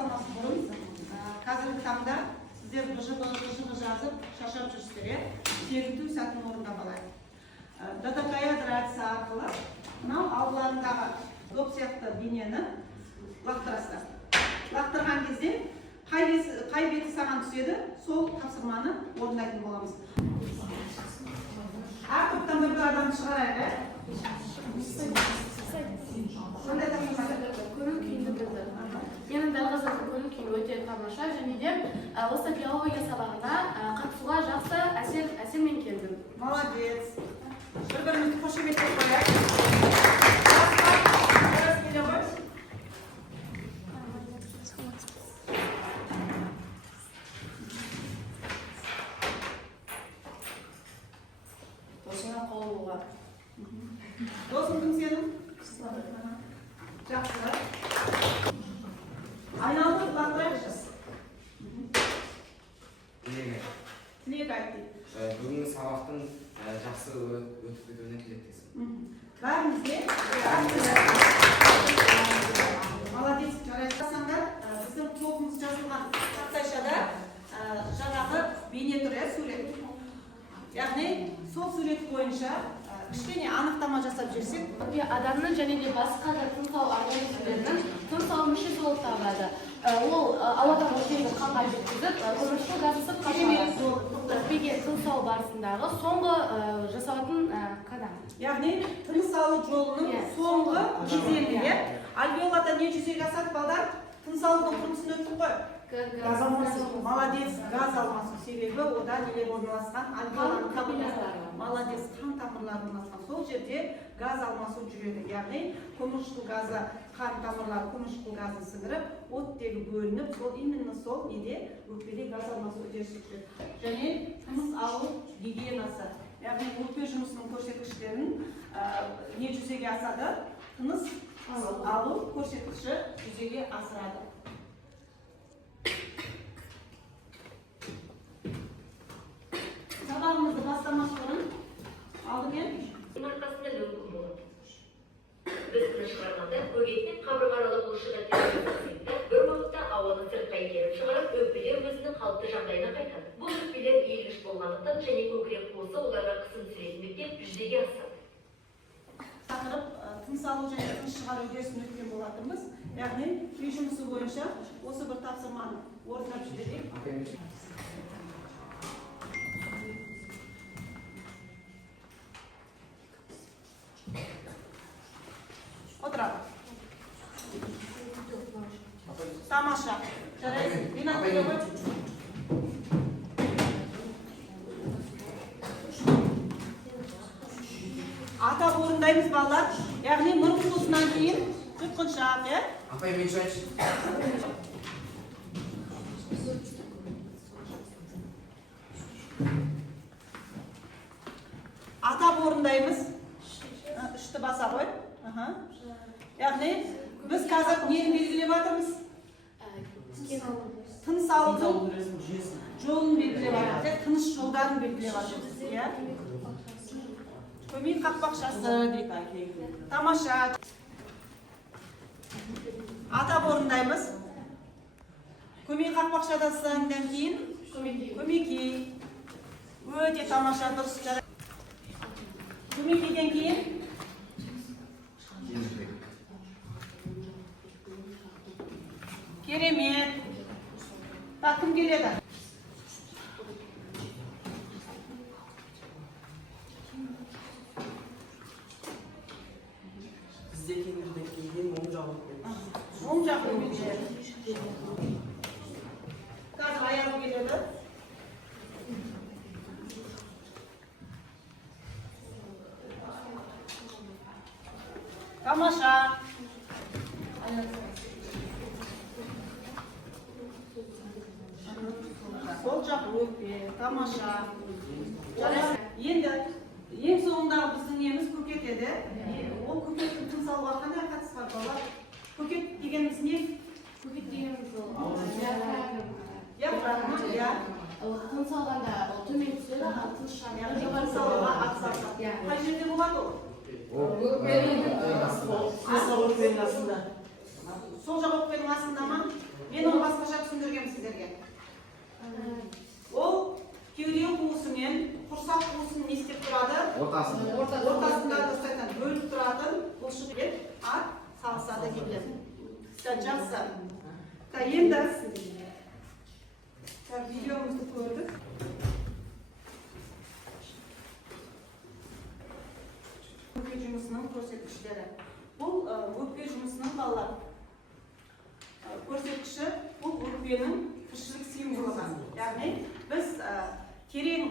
бастамас бұрын қазіргі таңда сіздер быжыны жазып шашап жүрсіздер, тегіту сәтін орындап алайық. ДТК ядерация арқылы мынау ауларындағы доп сияқты бейнені лақтырасыздар. Лақтырған кезде қай беті саған түседі, сол тапсырманы орындайтын боламыз. Әр топтан бір адам шығарайық, Көңіл-күйімді білді. Менің дәл қазіргі көңіл-күйім өте тамаша, және де осы биология сабағына қатысуға жақсы әсермен келдім. Молодец. Бір-бірімізді қошеметтеп қояйық. Досыңа қол болуға. Досың кім сенің? Жақсы. Айналдырып лақтырайықшы. Тілек айт дейді. Бүгінгі сабақтың жақсы өтіп кетуіне тілектеспін. Бәрімізге молодец, жарайсаңдар. Біздің тобымыз жазылған тақтайшада жаңағы бейне түрі сурет. Яғни сол сурет бойынша кішкене анықтама жасап жүрсек, Адамның және де басқа да тыныс алу организмдерінің тыныс алу мүшесі болып табылады. Ол ауадан өтетін қанға жеткізіп, көмірсіз газды сыртқа шығарады. Өтпеген тыныс алу барысындағы соңғы жасалатын қадам. яғни тыныс алу жолының соңғы кезеңі. Альвеолада не жүзеге асады балдар? Тыныс алудың құрылысын өттік қой. Газ алмасу. Молодец, газ алмасу. Себебі ода нелер орналасқан? Альвеоланың қабырғалары. Молодец, қан тамырлары орналасқан. Сол жерде газ алмасу жүреді. Яғни көмірқышқыл газы, қан тамырлары көмірқышқыл газын сіңіріп, оттегі бөлініп, сол именно сол неде өкпеде газ алмасу үдерісі жүреді. Және тыныс алу гигиенасы. Яғни өкпе жұмысының көрсеткіштерін не жүзеге асады? Тыныс алу көрсеткіші жүзеге асырады. Сабағымызды бастамас бұрын алдымен арқасында мүмкін болады. Біз тыныш қарағанда бөгеттен қабырға аралық бұлшықет тербелісінде бір уақытта ауаны сыртқа итеріп шығарып, өкпелер өзінің қалыпты жағдайына қайтады. Бұл өкпелер иілгіш болғандықтан және көкірек қуысы оларға қысым түсіретіндіктен жүзеге асады. тақырып тыныс алу және тыныс шығару үдерісін өткен болатынбыз. Яғни үй жұмысы бойынша осы бір тапсырманы орындап жіберейік. Отырады. Тамаша. Жарайды. Ринат көйге. Атап орындаймыз балалар. Яғни мұрын қуысынан кейін жұтқыншақ, Апай, мен жайшы. Атап орындаймыз. Үшті баса қой. Яғни біз қазір нені белгілеп жатырмыз? Тыныс алудың жолын белгілеп жатырмыз. Тыныс жолдарын белгілеп жатырмыз. Көмей қақпақшасы дейді. Тамаша. Атап орындаймыз. Көмей қақпақшадан кейін көмекей. Өте тамаша дұрыс. Көмекейден кейін керемет. Кім келеді? Бізде кеңірден кейін оң жағы келеді. Оң жағы келеді. Қазір аяғы келеді. Тамаша. Сол жақ өкпе. Тамаша. Енді ең соңындағы біздің неміз көкет еді. Ол көкеттің тыныс алуға қандай қатысы бар балалар? Көкет дегеніміз не? Көкет дегеніміз ол Диафрагма, тыныс алғанда төмен түседі, тыныс шығарады. тыныс алуға атсалады. Қай жерде болады ол? Өкпенің астында. Сол жақ өкпенің астында ма? Мен оны Енді видеомызды көрдік. Өкпе жұмысының көрсеткіштері. Бұл өкпе жұмысының балалар көрсеткіші, бұл өкпенің тіршілік сыйымдылығы. Яғни біз терең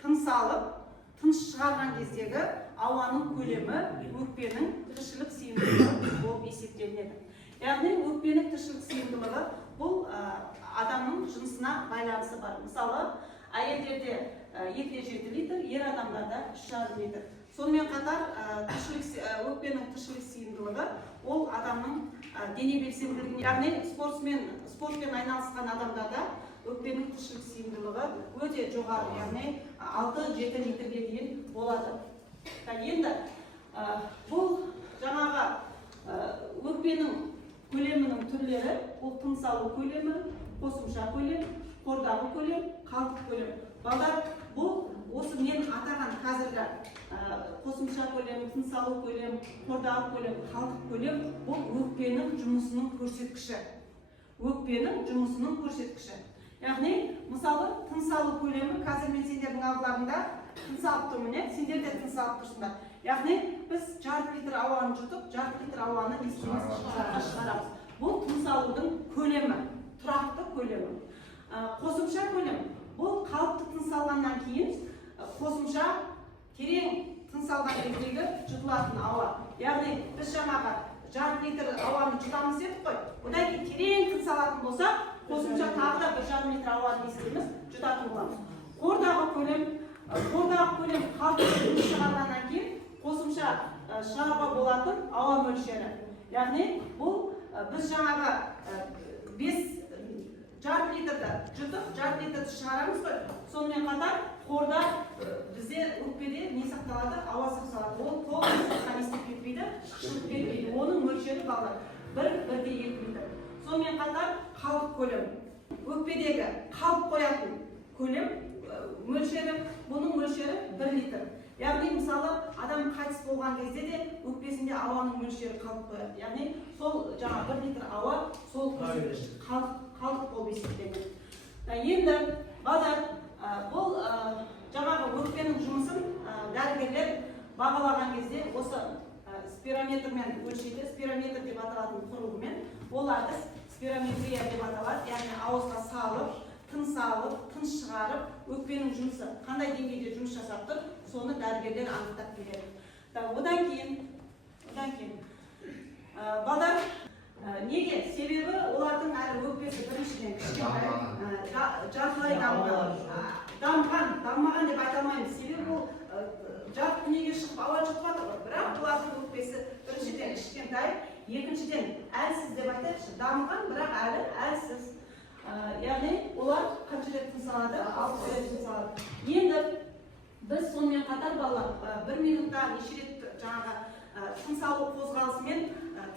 тыныс алып, тыныс шығарған кездегі ауаның көлемі өкпенің тіршілік сыйымдылығы болып есептелінеді. Яғни өкпенің тіршілік сыйымдылығы бұл адамның жынысына байланысы бар. Мысалы, әйелдерде 2-7 литр, ер адамдарда 3,5 литр. Сонымен қатар өкпенің тіршілік сыйымдылығы ол адамның дене белсенділігіне, яғни спортпен айналысқан адамдарда өкпенің тіршілік сыйымдылығы өте жоғары, яғни 6-7 литрге дейін болады. Енді бұл жаңағы өкпенің көлемінің түрлері, бұл тыныс алу көлемі, қосымша көлем, қордағы көлем, қалдық көлем. Балдар, бұл осы мен атаған қазіргі қосымша көлем, тыныс алу көлем, қордағы көлем, қалдық көлем, бұл өкпенің жұмысының көрсеткіші. Өкпенің жұмысының көрсеткіші. Яғни, мысалы, тыныс алу көлемі, қазір мен сендердің алдыларында тыныс алып тұрмын, сендер де тыныс алып тұрсыңдар. Яғни, біз 1,5 литр ауаны жұтып, 1,5 литр ауаны естеміз шығарамыз. Бұл тыныс алудың көлемі, тұрақты көлемі. Қосымша көлем, бұл қалыпты тыныс алғаннан кейін қосымша терең тыныс алған кездегі жұтылатын ауа. Яғни, біз жаңағы 1,5 литр ауаны жұтамыз дедік қой. Одан кейін терең тыныс алатын болса, қосымша тағы да 1,5 литр ауаны естеміз, жұтатын боламыз. Қордағы көлем қалыпты тыныс шығарғаннан кейін қосымша шығаруға болатын ауа мөлшері. Яғни, бұл біз жаңағы 1,5 литрді жұтып, 1,5 литрді шығарамыз ғой. Сонымен қатар, қорда бізде өкпеде не сақталады? Ауа сақталады. Ол толық қанестеп кетпейді, шығып кетпейді. Оның мөлшері балдар 1-1,2 литр. Сонымен қатар, қалдық көлем. Өкпедегі қалып қоятын көлем мөлшері, бұның мөлшері 1 литр. Яғни, мысалы, адам қайтыс болған кезде де өкпесінде ауаның мөлшері қалып қояды. Яғни, сол жаңа 1 литр ауа, сол қалдық болып есептеледі. Енді, балдар, бұл жаңағы өкпенің жұмысын дәрігерлер бағалаған кезде осы спирометрмен өлшейді, спирометр деп аталатын құрылғымен, ол әдіс спирометрия деп аталады, яғни ауызға салып, тыныс алып, тыныс шығарып, өкпенің жұмысы қандай деңгейде жұмыс жасап тұр, соны дәрігерлер анықтап береді. Одан кейін, балдар, неге? Себебі олардың әлі өкпесі біріншіден кішкентай, жартылай дамыған деп айта алмаймыз. Себебі ол жарық дүниеге шығып ауа жұтып жатыр, бірақ олардың өкпесі біріншіден кішкентай, екіншіден әлсіз деп айтайықшы, дамыған, бірақ әлі әлсіз. Яғни, олар қанша рет тыныс алады, 6 рет тыныс алады. Енді біз сонымен қатар балалар 1 минутта неше рет жаңағы тыныс алу қозғалысымен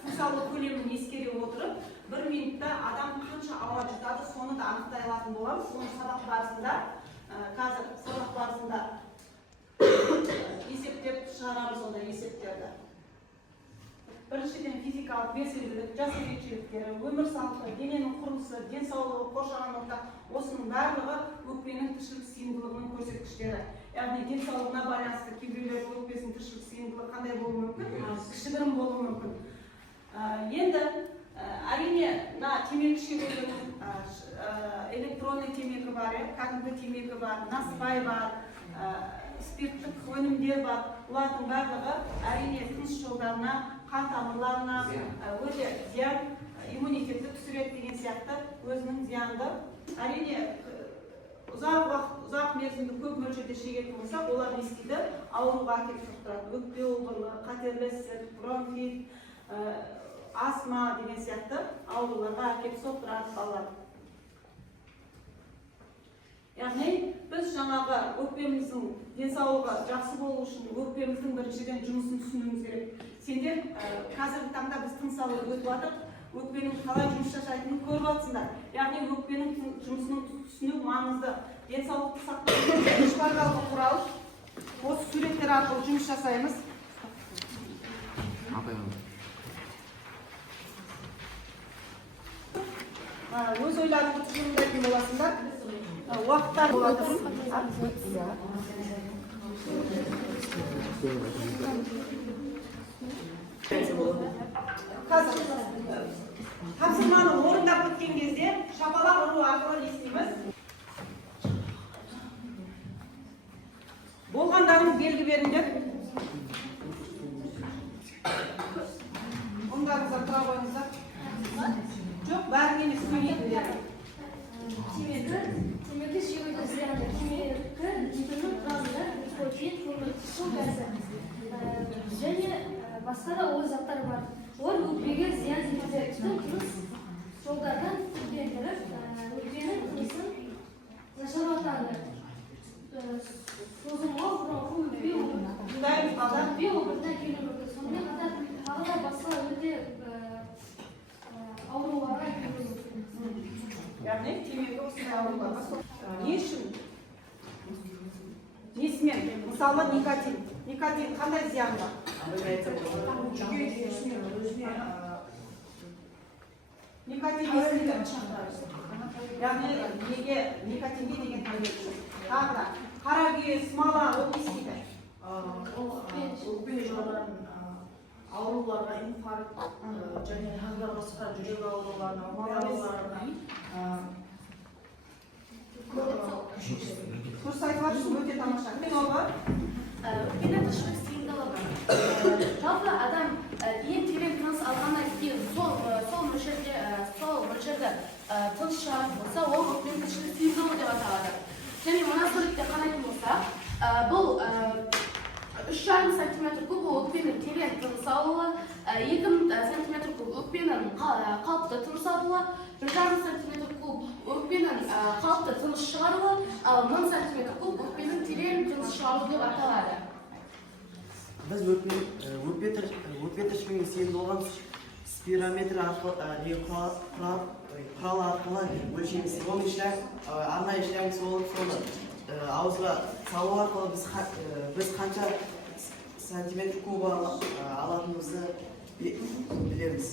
тыныс алу көлемін ескере отырып, 1 минутта адам қанша ауа жұтады, соны да анықтай алатын боламыз. Соны сабақ барысында, қазір сабақ барысында есептеп шығарамыз ондай есептерді. Біріншіден физикалық белсенділік, жас ерекшеліктері, өмір салты, дененің құрылысы, денсаулығы, қоршаған орта, осының барлығы өкпенің тіршілік сыйымдылығының көрсеткіштері. Яғни денсаулығына байланысты кейбіреулердің өкпесінің тіршілік сыйымдылығы қандай болуы мүмкін? Кішігірім болуы мүмкін. Енді әрине темекі шегудің электронный темекі бар, кәдімгі темекі бар, наспай бар, спирттік өнімдер бар. Олардың барлығы әрине тыныс жолдарына, қан тамырларына өте зиян, иммунитетті түсіреді деген сияқты өзінің зиянды. Әрине ұзақ мерзімді көп мөлшерде шегетін болса, олар ескиді ауруға әкеліп соқтырады. Өкпе обыры, қатерлі ісік, бронхит, астма деген сияқты ауруларға әкеліп соқтырады балалар. Яғни, біз жаңағы өкпеміздің денсаулығы жақсы болу үшін өкпеміздің біріншіден жұмысын түсінуіміз керек. Сендер қазіргі таңда біз тыныс алуды өтіп жатырмыз, өкпенің қалай жұмыс жасайтынын көріп жатсыңдар. Яғни өкпенің жұмысының түсіну маңызды. Денсаулықты сақтаудың шпаргалғы құралы осы суреттер арқылы жұмыс жасаймыз. өз ойларыңды тұжырымдайтын боласыңдар. Уақыттар болады. Қазір тапсырманы орындап өткен кезде шапалақ ұру арқылы не істейміз? Болғандарын белгі беріңдер. Ондарыңыздар тұра қойыңыздар. Жоқ, бәрін емес, көмейдіңдер. Темекі шегуді зияны. Темекі дегеннің құрамында никотин, су газы және басқа да ол заттар бар. Олар өкпеге зиян тигізеді. Тыныс жолдардан келтіріп, өкпенің тынысын нашарлатады. Созылмау бұрынғы өкпе обырына келіп отыр. Сонымен қатар тағы да басқа өте ауруларға келіп отыр. Яғни темекі осындай ауруларға не үшін? Несімен? Мысалы никотин. Никотин қандай зиян бар? Никотин несінде? Яғни неге никотинге деген тәуелді? Тағы да қара күйе, смола, ол не істейді? Өкпе жолдарының ауруларға, инфаркт және тағы басқа жүрек ауруларына, омар ауруларына дұрыс айтып жатырсыз, өте тамаша. Мен ол бар? Өкпенің тіршілік сыйымдылығы. Жалпы адам ең терең тыныс алғаннан кейін сол мөлшерде тыныс шығаратын болса, ол өкпенің тіршілік сыйымдылығы деп аталады. Және мына суретте қарайтын болсақ, бұл 3,5 сантиметр куб өкпенің терең тыныс алуы, 2 сантиметр куб өкпенің қалыпты тыныс алуы, 1,5 сантиметр куб өкпенің қалыпты тыныс шығаруы, ал 1000 сантиметр куб өкпенің терең тыныс шығаруы деп аталады. Біз өкпе тіршілігіне сенімді болған спирометр құралы арқылы өлшейміз. Оның ішіне арнайы шлем болып соны ауызға салу арқылы біз қанша сантиметр куб алатынымызды білеміз.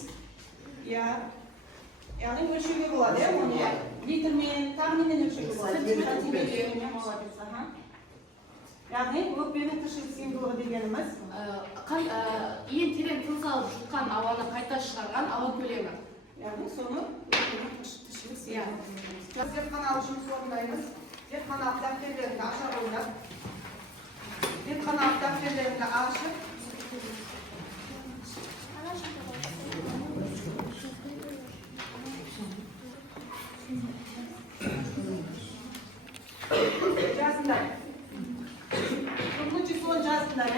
Яғни өлшеуге болады, оны литрмен, тағы нені өлшеуге болады? Сантиметрмен, молодец. Яғни өкпенің тіршілік сыйымдылығы дегеніміз ең терең тыныс алып жұтқан ауаны қайта шығарған ауа көлемі. Яғни соны өкпенің тіршілік сыйымдылығы. Зертханалық жұмыс орындаймыз. Зертханалық дәптерлеріңді аша қойыңдар. Зертханалық дәптерлеріңді ашып. Жазыңдар. Бүгінгі числоны жазыңдар,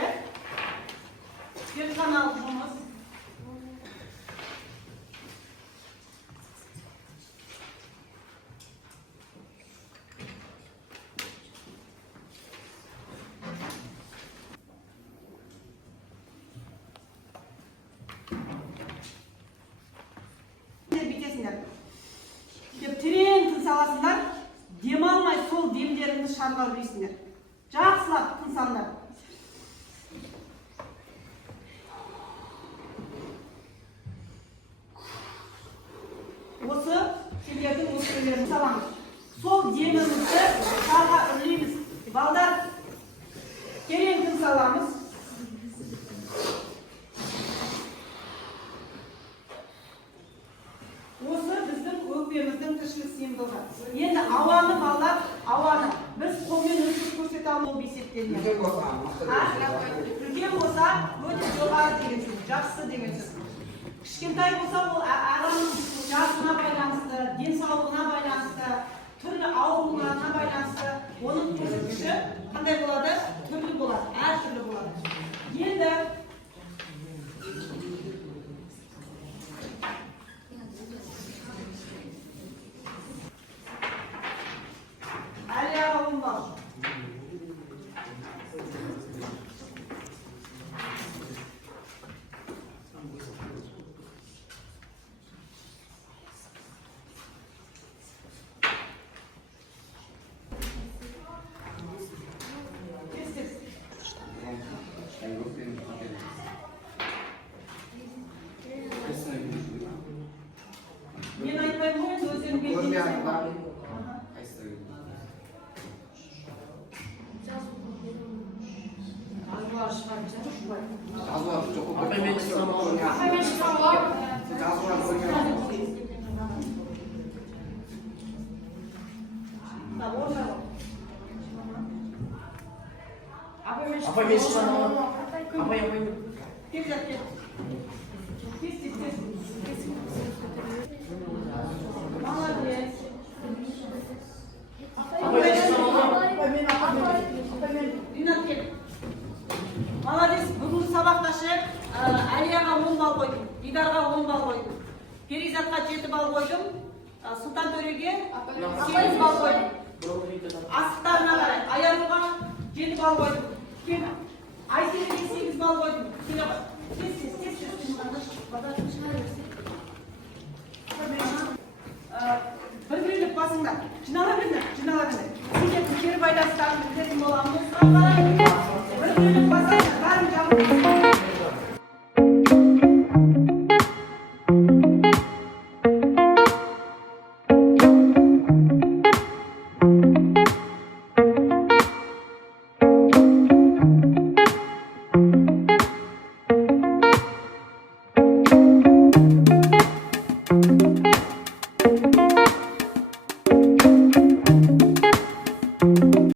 зертханалық жұмыс. Терең тыныс аласыңдар, демалмай сол демдеріңді шығарып білесіңдер. Жақсылап тыныс алыңдар. Осы сендердің өкпелерін саламыз. Сол демімізді шарға үрлейміз. Балдар, терең тыныс аламыз. Осы біздің өкпеміздің тіршілік сыйымдылығы. Енді ауаны балдар, ауаны біз қолмен өлшеп көрсете алмау есептелінеді. Үлкен болса, өте жоғары деген сөз, жақсы деген сөз. Кішкентай болса, ол адамның жасына байланысты, денсаулығына байланысты, түрлі ауруларына байланысты, оның көрсеткіші қандай болады? Түрлі болады, әртүрлі болады. Енді өздерің Көрмей белгілейсің. атылар. Қайсы? Жазуар жоқ. Апаймен шығамын. Жазуар көрмей. Апаймен шығамын. Апаймен. Кел жат, кел. Тез, тез, тез. Молодец. Апаймен шығамын. Ринат, кел. Молодец. Бүгінгі сабақташы Алияға 10 балл қойдым, Дидарға 10 балл қойдым, Перизатқа 7 балл қойдым, Сұлтан Төреге 8 балл қойдым. Асықтарына қарай, Аяруға 7 балл қойдым. Кел. Айселге 8 балл қойдым. Келе ғой. Тез, тез, тез, бір-бірлік басыңдар. Жинала беріңдер, жинала беріңдер. Сендердің кері байланыстарыңды білетін боламыз. Бір-бірлік басыңдар, бәрін жабылыңдар.